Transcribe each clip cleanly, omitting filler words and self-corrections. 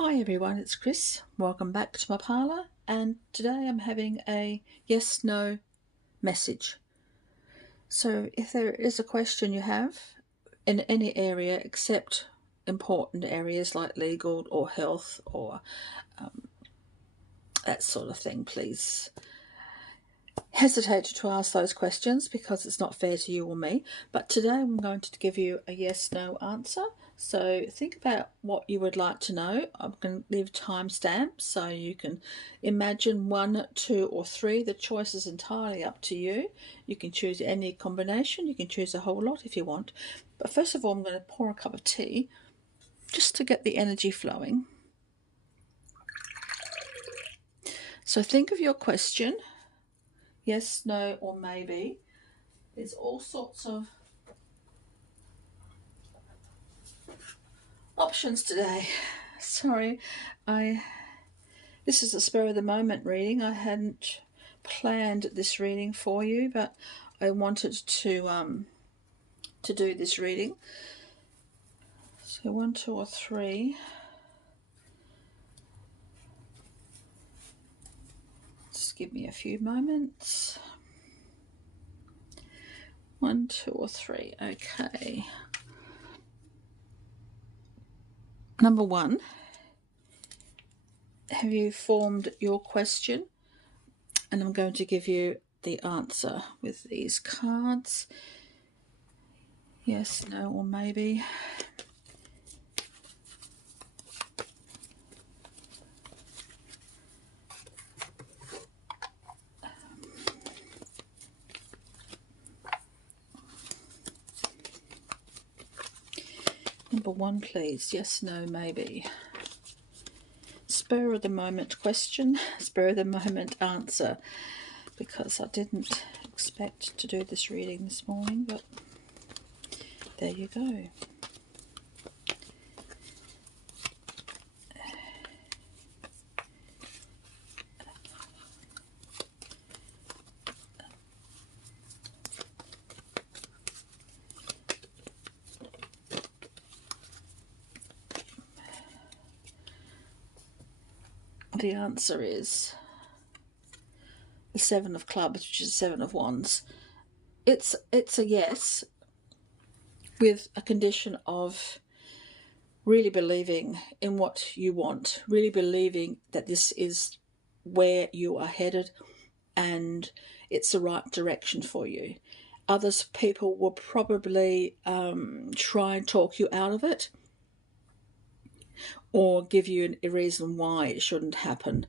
Hi everyone, it's Chris. Welcome back to my parlour, and today I'm having a yes-no message. So if there is a question you have in any area except important areas like legal or health or that sort of thing, please hesitate to ask those questions because it's not fair to you or me. But today I'm going to give you a yes-no answer. So think about what you would like to know. I'm going to leave timestamps so you can imagine 1, 2 or 3. The choice is entirely up to you. You can choose any combination. You can choose a whole lot if you want. But first of all, I'm going to pour a cup of tea just to get the energy flowing. So think of your question. Yes, no, or maybe. There's all sorts of options today. Sorry, this is a spur of the moment reading. I hadn't planned this reading for you, but I wanted to do this reading. So 1, 2 or 3. Just give me a few moments. 1, 2 or 3. Okay. Number 1. Have you formed your question? And I'm going to give you the answer with these cards. Yes, no, or maybe. Number 1, please. Yes, no, maybe. Spur of the moment question, spur of the moment answer, because I didn't expect to do this reading this morning, but there you go. The answer is the 7 of clubs, which is 7 of wands. It's a yes, with a condition of really believing in what you want, really believing that this is where you are headed and it's the right direction for you. People will probably try and talk you out of it, or give you a reason why it shouldn't happen.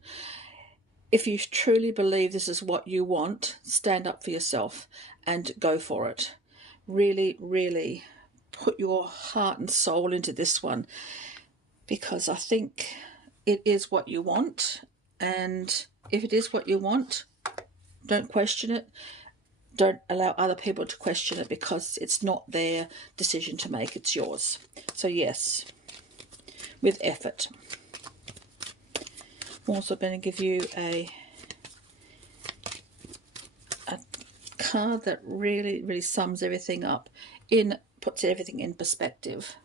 If you truly believe this is what you want, stand up for yourself and go for it. Really, really put your heart and soul into this one, because I think it is what you want. And if it is what you want, don't question it. Don't allow other people to question it, because it's not their decision to make, it's yours. So yes, with effort. I'm also going to give you a card that really, really sums everything up, puts everything in perspective.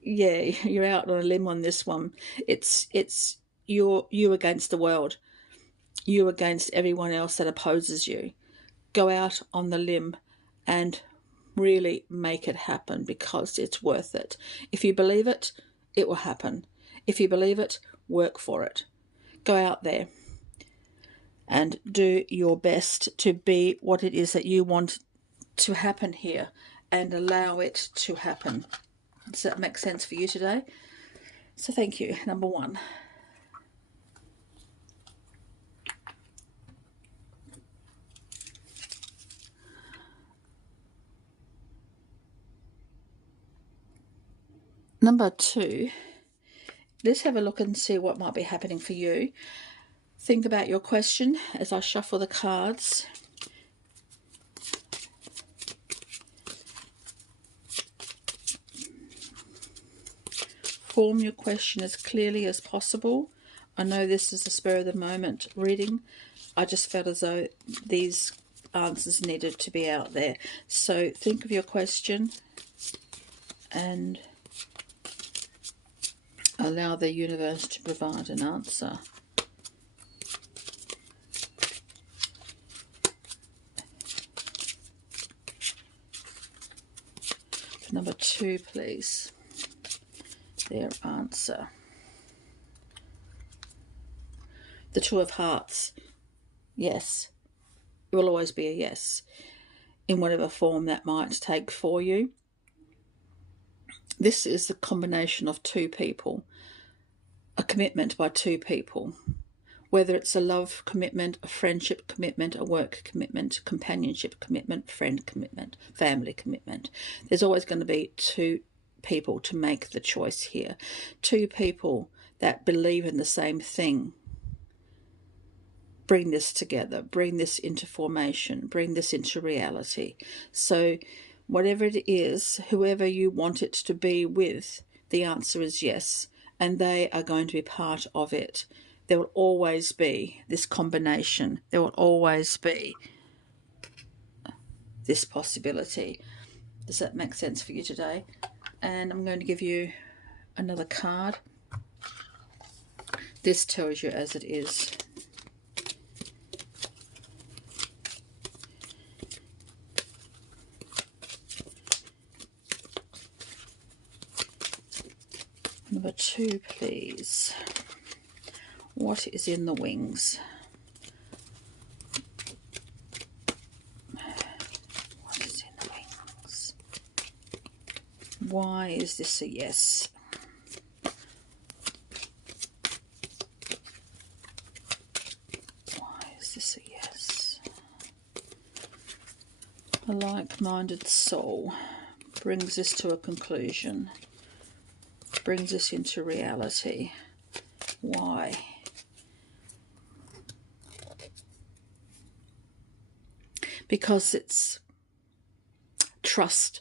Yeah, you're out on a limb on this one. It's you against the world. You against everyone else that opposes you. Go out on the limb and really make it happen, because it's worth it. If you believe it, it will happen. If you believe it, work for it. Go out there and do your best to be what it is that you want to happen here, and allow it to happen. Does that make sense for you today? So thank you. Number 1. Number 2, let's have a look and see what might be happening for you. Think about your question as I shuffle the cards. Form your question as clearly as possible. I know this is a spur of the moment reading. I just felt as though these answers needed to be out there. So think of your question and Allow the universe to provide an answer. For number 2, please. Their answer. The 2 of Hearts. Yes. It will always be a yes, in whatever form that might take for you. This is the combination of 2 people, a commitment by 2 people, whether it's a love commitment, a friendship commitment, a work commitment, companionship commitment, friend commitment, family commitment. There's always going to be 2 people to make the choice here. 2 people that believe in the same thing. Bring this together, bring this into formation, bring this into reality. So whatever it is, whoever you want it to be with, the answer is yes, and they are going to be part of it. There will always be this combination. There will always be this possibility. Does that make sense for you today? And I'm going to give you another card. This tells you as it is. Number 2, please. What is in the wings? What is in the wings? Why is this a yes? Why is this a yes? A like-minded soul brings this to a conclusion. Brings us into reality. Why? Because it's trust.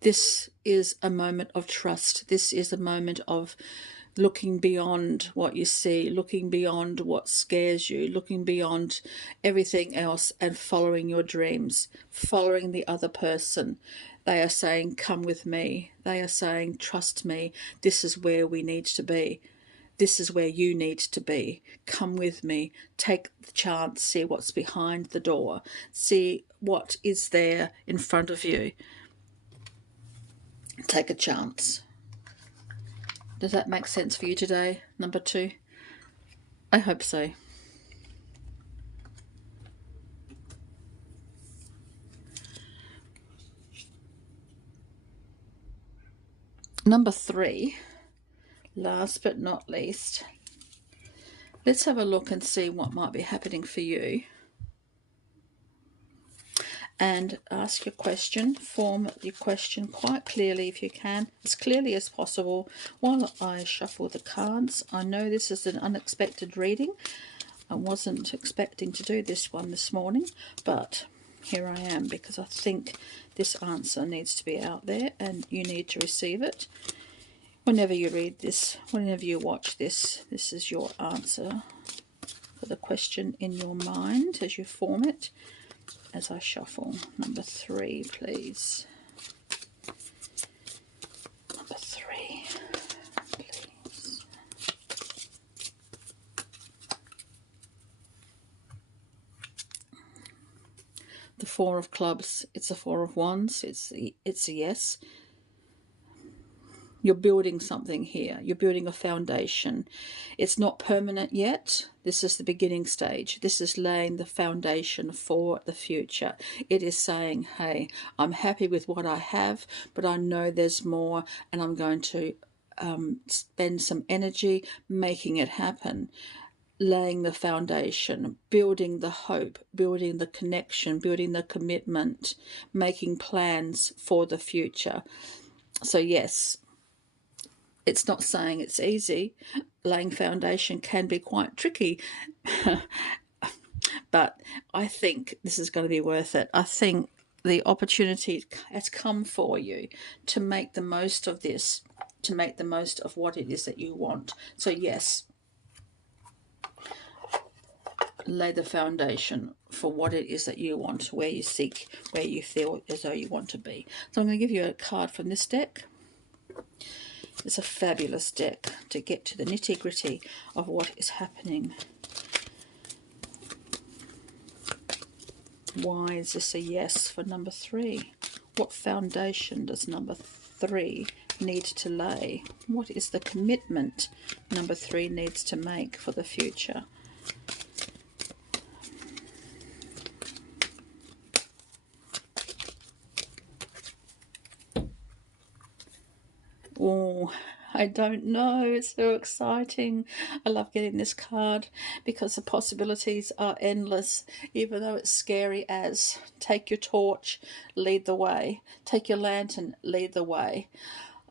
This is a moment of trust. This is a moment of looking beyond what you see, looking beyond what scares you, looking beyond everything else and following your dreams, following the other person. They are saying, come with me. They are saying, trust me. This is where we need to be. This is where you need to be. Come with me. Take the chance. See what's behind the door. See what is there in front of you. Take a chance. Does that make sense for you today, number 2? I hope so. Number 3, last but not least, let's have a look and see what might be happening for you. And ask your question, form your question quite clearly if you can, as clearly as possible while I shuffle the cards. I know this is an unexpected reading. I wasn't expecting to do this one this morning, but here I am because I think this answer needs to be out there and you need to receive it. Whenever you read this, whenever you watch this, this is your answer for the question in your mind as you form it. As I shuffle. Number 3, please. Number 3, please. The 4 of clubs. It's a 4 of wands. It's a yes. You're building something here. You're building a foundation. It's not permanent yet. This is the beginning stage. This is laying the foundation for the future. It is saying, hey, I'm happy with what I have, but I know there's more, and I'm going to spend some energy making it happen. Laying the foundation, building the hope, building the connection, building the commitment, making plans for the future. So yes, it's not saying it's easy. Laying foundation can be quite tricky. But I think this is going to be worth it. I think the opportunity has come for you to make the most of this, to make the most of what it is that you want. So yes, lay the foundation for what it is that you want, where you seek, where you feel as though you want to be. So I'm going to give you a card from this deck. It's a fabulous deck to get to the nitty-gritty of what is happening. Why is this a yes for number 3? What foundation does number 3 need to lay? What is the commitment number 3 needs to make for the future? Oh, I don't know. It's so exciting. I love getting this card because the possibilities are endless, even though it's scary as. Take your torch, lead the way. Take your lantern, lead the way.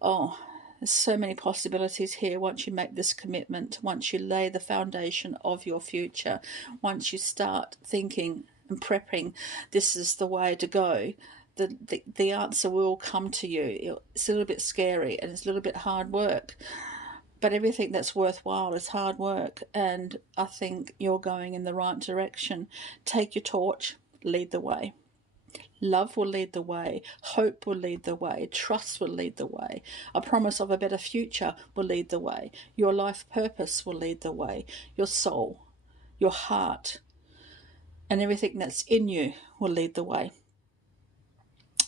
Oh, there's so many possibilities here once you make this commitment, once you lay the foundation of your future, once you start thinking and prepping, this is the way to go. The answer will come to you. It's a little bit scary and it's a little bit hard work, but everything that's worthwhile is hard work, and I think you're going in the right direction. Take your torch, lead the way. Love will lead the way. Hope will lead the way. Trust will lead the way. A promise of a better future will lead the way. Your life purpose will lead the way. Your soul, your heart, and everything that's in you will lead the way.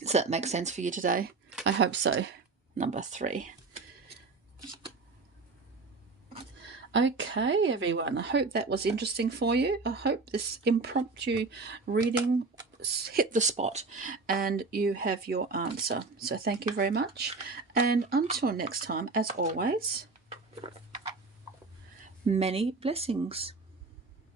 Does that make sense for you today? I hope so. Number 3. Okay, everyone. I hope that was interesting for you. I hope this impromptu reading hit the spot and you have your answer. So thank you very much. And until next time, as always, many blessings.